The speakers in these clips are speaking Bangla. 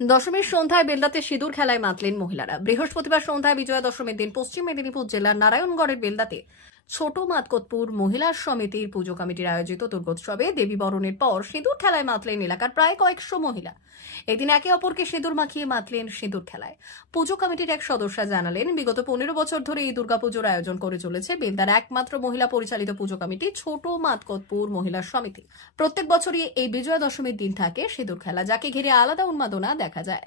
দশমীর সন্ধ্যায় বেলদাতে সিঁদুর খেলায় মাতলেন মহিলারা। বৃহস্পতিবার সন্ধ্যায় বিজয়া দশমীর দিন পশ্চিম মেদিনীপুর জেলার নারায়ণগড়ের বেলদাতে ছোট মাতকতপুর মহিলা সমিতির পুজো কমিটির আয়োজিত দুর্গোৎসবে দেবী বরণের পর সিঁদুর খেলায় মাতলেন এলাকার প্রায় কয়েকশো মহিলা। এদিন একে অপরকে সিঁদুর মাখিয়ে মাতলেন সিঁদুর খেলায়। পুজো কমিটির এক সদস্য জানালেন, বিগত ১৫ বছর ধরে এই দুর্গাপুজোর আয়োজন করে চলেছে বেলদার একমাত্র মহিলা পরিচালিত পুজো কমিটি ছোট মাতকতপুর মহিলা সমিতি। প্রত্যেক বছরই এই বিজয়া দশমীর দিন থাকে সিঁদুর খেলা, যাকে ঘিরে আলাদা উন্মাদনা দেখা যায়।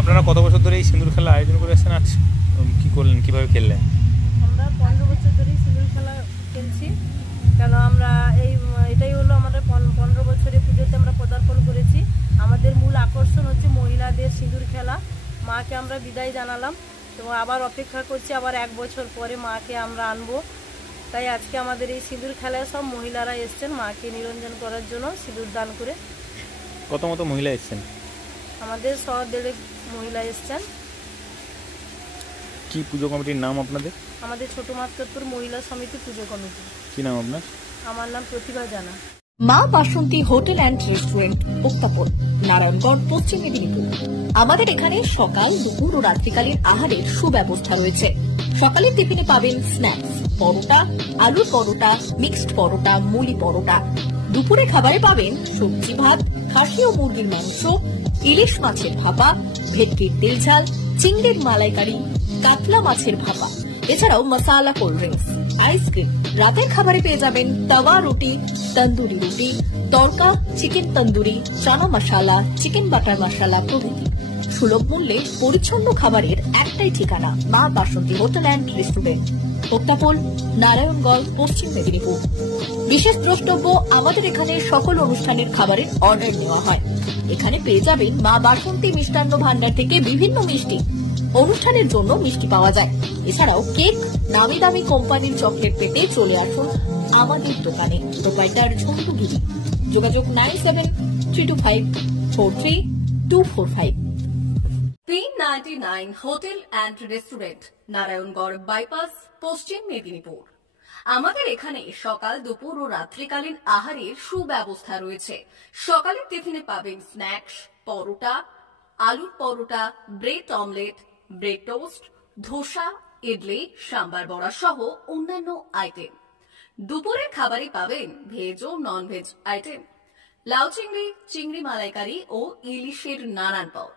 আপনারা কত বছর ধরে এই সিঁদুর খেলা আয়োজন করে আসছেন? আজ কি করলেন, কিভাবে খেললেন? আমরা 15 বছর ধরেই সিঁদুর খেলা খেলছি। কেন আমরা এটাই হলো আমাদের 15 বছরের পুজোতে আমরা পদার্পণ করেছি। আমাদের মূল আকর্ষণ হচ্ছে মহিলাদের সিঁদুর খেলা। মাকে আমরা বিদায় জানালাম এবং আবার অপেক্ষা করছি, আবার 1 বছর পরে মাকে আমরা আনবো। তাই আজকে আমাদের এই সিঁদুর খেলায় সব মহিলারা এসছেন মাকে নিরঞ্জন করার জন্য, সিঁদুর দান করে। কত মতো মহিলা এসছেন? আমাদের 100-150 মহিলা এসছেন। কি পুজো কমিটির নাম আপনাদের? আমাদের ছোট মাতকতপুর মহিলা সমিতি পুজো কমিটি। কি নাম আপনার? আমার নাম প্রতিভা জানা। মা বাসন্তী হোটেল অ্যান্ড রেস্টুরেন্ট, উত্তাপন, নারায়ণগড়, পশ্চিম মেদিনীপুর। আমাদের এখানে সকাল, দুপুর ও রাত্রিকালীন আহারের সুব্যবস্থা রয়েছে। সকালের টিফিনে পাবেন স্ন্যাক্স, পরোটা, আলুর পরোটা, মিক্সড পরোটা, মুলি পরোটা। দুপুরে খাবারে পাবেন সবজি ভাত, খাসি ও মুরগির মাংস, ইলিশ মাছের ভাপা, ভেটকির তেল ঝাল, চিংড়ির মালাইকারি, কাতলা মাছের ভাপা, এছাড়াও মশালা কোল্ড ড্রিঙ্কস, আইসক্রিম। রাতের খাবারে পেয়ে যাবেন তাওয়া রুটি, তন্দুরি রুটি, তড়কা, চিকেন তন্দুরি, চানা মশালা, চিকেন বাটার মশালা প্রভৃতি। সুলভ মূল্যে পরিচ্ছন্ন খাবারের একটাই ঠিকানা, মা বাসন্তী হোটেল অ্যান্ড রেস্টুরেন্ট, উত্তাপন, নারায়ণগড়, পশ্চিম মেদিনীপুর। বিশেষ দ্রষ্টব্য, আমাদের এখানে সকল অনুষ্ঠানের খাবারের অর্ডার নেওয়া হয়। এখানে পেয়ে যাবেন মা বাসন্তী মিষ্টান্ন ভান্ডার থেকে বিভিন্ন মিষ্টি। অনুষ্ঠানের জন্য মিষ্টি পাওয়া যায়। এছাড়াও কেক, নামি দামি কোম্পানির চকলেট পেতে চলে আসুন আমাদের দোকানে। প্রোপাইটার ঝন্টুগিরি। যোগাযোগ 9732543245। 399 hotel and restaurant, Narayangarh bypass, পশ্চিম মেদিনীপুর। আমাদের এখানে সকাল, দুপুর ও রাত্রিকালীন আহারের সুব্যবস্থা রয়েছে। সকালের টিফিনে পাবেন স্ন্যাক্স, পরোটা, আলুর paratha, bread omelette, bread toast, dosa, idli, sambar vada সহ অন্যান্য আইটেম। দুপুরের খাবারে পাবেন ভেজ ও নন ভেজ আইটেম, লাউ চিংড়ি, চিংড়ি মালাইকারি ও ইলিশের নানান পদ,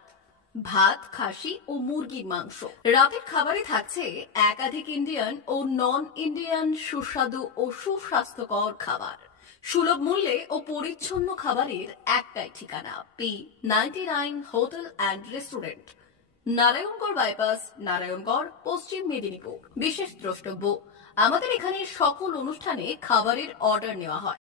ভাত, খাসি ও মুরগির মাংস। রাতের খাবারে থাকছে একাধিক ইন্ডিয়ান ও নন ইন্ডিয়ান সুস্বাদু ও সুস্বাস্থ্যকর খাবার। সুলভ মূল্যে ও পরিচ্ছন্ন খাবারের একটাই ঠিকানা, P99 hotel and restaurant, Narayangarh bypass, Narayangarh, পশ্চিম মেদিনীপুর। বিশেষ দ্রষ্টব্য, আমাদের এখানে সকল অনুষ্ঠানে খাবারের অর্ডার নেওয়া হয়।